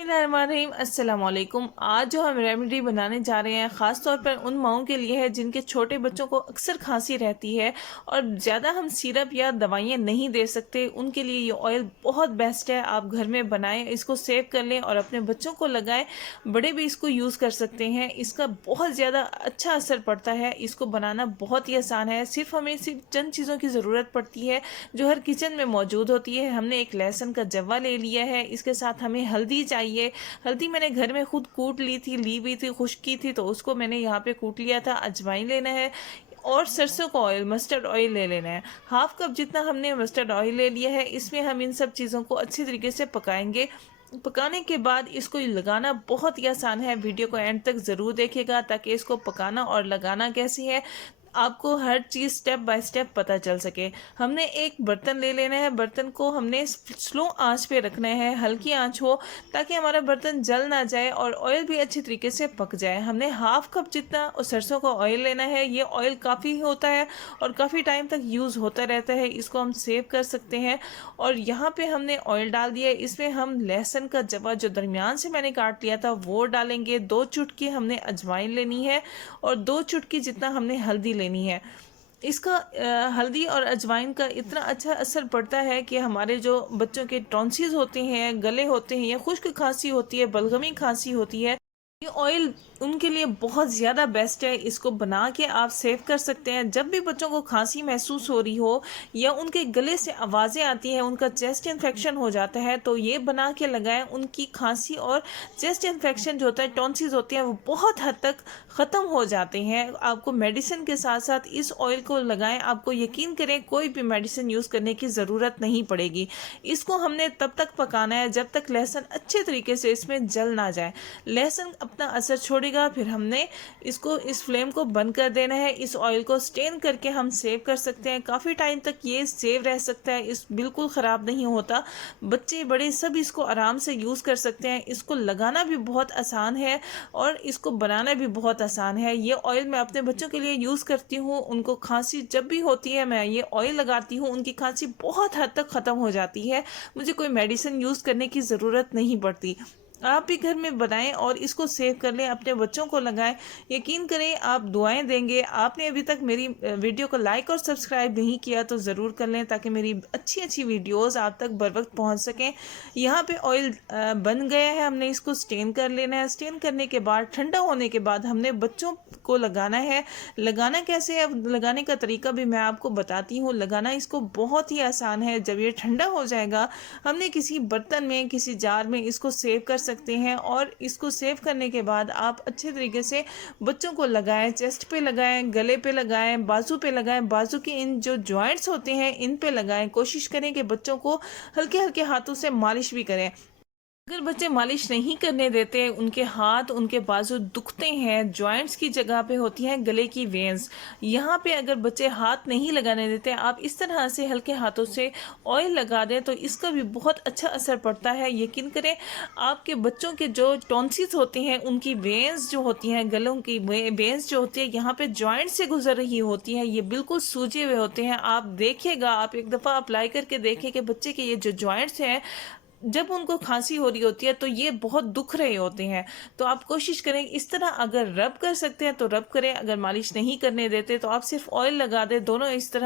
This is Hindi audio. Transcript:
बिस्मिल्लाहिर्रहमानिर्रहीम अस्सलाम वालेकुम। आज जो हम रेमेडी बनाने जा रहे हैं ख़ास तौर पर उन माओं के लिए है जिनके छोटे बच्चों को अक्सर खांसी रहती है और ज़्यादा हम सिरप या दवाइयाँ नहीं दे सकते। उनके लिए ये ऑयल बहुत बेस्ट है। आप घर में बनाएं, इसको सेव कर लें और अपने बच्चों को लगाएं। बड़े भी इसको यूज़ कर सकते हैं। इसका बहुत ज़्यादा अच्छा असर पड़ता है। इसको बनाना बहुत ही आसान है। सिर्फ चंद चीज़ों की ज़रूरत पड़ती है जो हर किचन में मौजूद होती है। हमने एक लहसुन का जवा ले लिया है। इसके साथ हमें हल्दी चाहिए। हल्दी मैंने घर में खुद कूट ली हुई थी, खुश्क की थी, तो उसको मैंने यहाँ पे कूट लिया था। अजवाइन लेना है और सरसों का ऑयल, मस्टर्ड ऑयल ले लेना है। हाफ कप जितना हमने मस्टर्ड ऑयल ले लिया है। इसमें हम इन सब चीज़ों को अच्छी तरीके से पकाएंगे। पकाने के बाद इसको लगाना बहुत ही आसान है। वीडियो को एंड तक ज़रूर देखिएगा ताकि इसको पकाना और लगाना कैसी है आपको हर चीज़ स्टेप बाय स्टेप पता चल सके। हमने एक बर्तन ले लेना है। बर्तन को हमने स्लो आंच पे रखना है, हल्की आंच हो ताकि हमारा बर्तन जल ना जाए और ऑयल भी अच्छी तरीके से पक जाए। हमने हाफ कप जितना सरसों का ऑयल लेना है। ये ऑयल काफ़ी होता है और काफ़ी टाइम तक यूज़ होता रहता है। इसको हम सेव कर सकते हैं। और यहाँ पे हमने ऑयल डाल दिया है। इसमें हम लहसुन का जवा जो दरमियान से मैंने काट लिया था वो डालेंगे। 2 चुटकी हमने अजवाइन लेनी है और 2 चुटकी जितना हमने हल्दी लेनी है। इसका हल्दी और अजवाइन का इतना अच्छा असर पड़ता है कि हमारे जो बच्चों के टॉन्सिल्स होते हैं, गले होते हैं या खुश्क खांसी होती है, बलगमी खांसी होती है, ये ऑयल उनके लिए बहुत ज़्यादा बेस्ट है। इसको बना के आप सेव कर सकते हैं। जब भी बच्चों को खांसी महसूस हो रही हो या उनके गले से आवाज़ें आती हैं, उनका चेस्ट इन्फेक्शन हो जाता है, तो ये बना के लगाएं। उनकी खांसी और चेस्ट इन्फेक्शन जो होता है, टॉन्सिल्स होती हैं, वो बहुत हद तक ख़त्म हो जाते हैं। आपको मेडिसिन के साथ साथ इस ऑयल को लगाएं। आपको यकीन करें कोई भी मेडिसिन यूज़ करने की ज़रूरत नहीं पड़ेगी। इसको हमने तब तक पकाना है जब तक लहसुन अच्छे तरीके से इसमें जल ना जाए। लहसुन अपना असर छोड़ेगा, फिर हमने इसको इस फ्लेम को बंद कर देना है। इस ऑयल को स्टेन करके हम सेव कर सकते हैं। काफ़ी टाइम तक ये सेव रह सकता है। इस बिल्कुल ख़राब नहीं होता। बच्चे बड़े सब इसको आराम से यूज़ कर सकते हैं। इसको लगाना भी बहुत आसान है और इसको बनाना भी बहुत आसान है। ये ऑयल मैं अपने बच्चों के लिए यूज़ करती हूँ। उनको खांसी जब भी होती है मैं ये ऑयल लगाती हूँ, उनकी खांसी बहुत हद तक ख़त्म हो जाती है। मुझे कोई मेडिसिन यूज़ करने की ज़रूरत नहीं पड़ती। आप भी घर में बनाएं और इसको सेव कर लें, अपने बच्चों को लगाएं। यकीन करें आप दुआएं देंगे। आपने अभी तक मेरी वीडियो को लाइक और सब्सक्राइब नहीं किया तो ज़रूर कर लें ताकि मेरी अच्छी अच्छी वीडियोस आप तक बर वक्त पहुँच सकें। यहाँ पे ऑयल बन गया है। हमने इसको स्टेन कर लेना है। स्टेन करने के बाद ठंडा होने के बाद हमने बच्चों को लगाना है। लगाना कैसे है, लगाने का तरीका भी मैं आपको बताती हूँ। लगाना इसको बहुत ही आसान है। जब ये ठंडा हो जाएगा हमने किसी बर्तन में, किसी जार में इसको सेव कर सकते हैं और इसको सेव करने के बाद आप अच्छे तरीके से बच्चों को लगाएं। चेस्ट पे लगाएं, गले पे लगाएं, बाजू पे लगाएं। बाजू के इन जो जॉइंट्स होते हैं इन पे लगाएं। कोशिश करें कि बच्चों को हल्के हल्के हाथों से मालिश भी करें। अगर बच्चे मालिश नहीं करने देते, उनके हाथ, उनके बाजू दुखते हैं, जॉइंट्स की जगह पे होती हैं गले की वेन्स, यहाँ पे अगर बच्चे हाथ नहीं लगाने देते, आप इस तरह से हल्के हाथों से ऑयल लगा दें तो इसका भी बहुत अच्छा असर पड़ता है। यकीन करें आपके बच्चों के जो टॉन्सिल्स होते हैं, उनकी वेन्स जो होती हैं, गलों की वेन्स जो होती है यहाँ पे जॉइंट से गुजर रही होती हैं, ये बिल्कुल सूजे हुए होते हैं। आप देखिएगा, आप एक दफ़ा अप्लाई करके देखें कि बच्चे के ये जो जॉइंट्स हैं जब उनको खांसी हो रही होती है तो ये बहुत दुख रहे होते हैं। तो आप कोशिश करें इस तरह, अगर रब कर सकते हैं तो रब करें। अगर मालिश नहीं करने देते तो आप सिर्फ ऑयल लगा दें। दोनों इस तरह